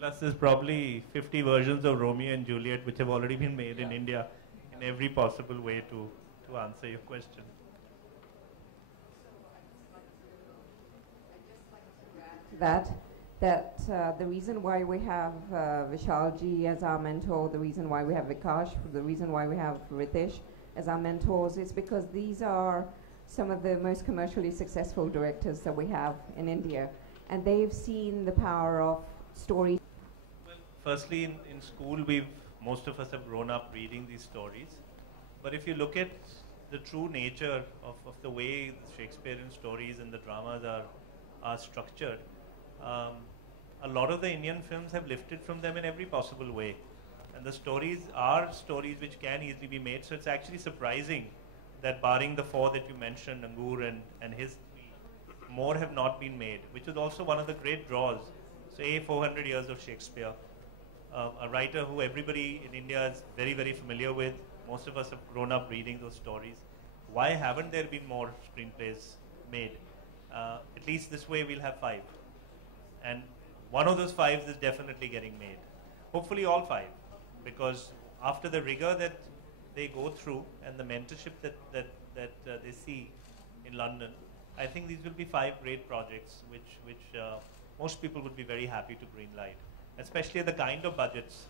Plus, there's probably 50 versions of Romeo and Juliet which have already been made in India in every possible way to answer your question. That the reason why we have Vishalji as our mentor, the reason why we have Vikash, the reason why we have Ritesh as our mentors is because these are some of the most commercially successful directors that we have in India. And they've seen the power of story. Well, firstly, in school, most of us have grown up reading these stories. But if you look at the true nature of the way the Shakespearean stories and the dramas are structured, a lot of the Indian films have lifted from them in every possible way. And the stories are stories which can easily be made. So it's actually surprising that barring the four that you mentioned, Angur and his three, more have not been made, which is also one of the great draws. So 400 years of Shakespeare, a writer who everybody in India is very, very familiar with. Most of us have grown up reading those stories. Why haven't there been more screenplays made? At least this way we'll have 5. And one of those 5 is definitely getting made. Hopefully all 5. Because after the rigor that they go through and the mentorship that they see in London, I think these will be 5 great projects which most people would be very happy to greenlight, especially the kind of budgets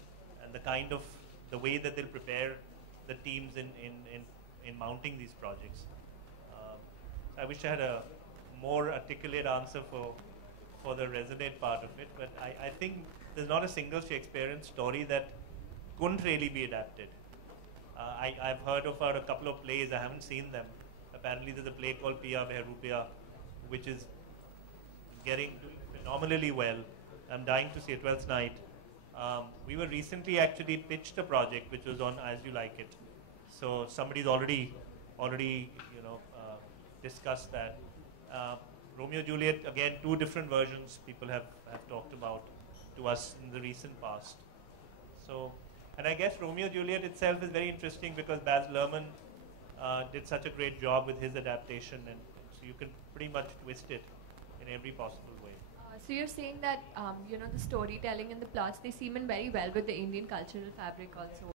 and the way that they'll prepare the teams in mounting these projects. I wish I had a more articulate answer for the resonate part of it, but I think there's not a single Shakespearean story that couldn't really be adapted. I've heard of a couple of plays, I haven't seen them. Apparently there's a play called Piya Behrupiya, which is doing phenomenally well. I'm dying to see it. Twelfth Night. We were recently actually pitched a project which was on As You Like It. So somebody's already discussed that. Romeo Juliet, again, 2 different versions people have talked about to us in the recent past. So, and I guess Romeo Juliet itself is very interesting because Baz Luhrmann did such a great job with his adaptation, and so you can pretty much twist it in every possible way. So you're saying that the storytelling and the plots, they seem in very well with the Indian cultural fabric also.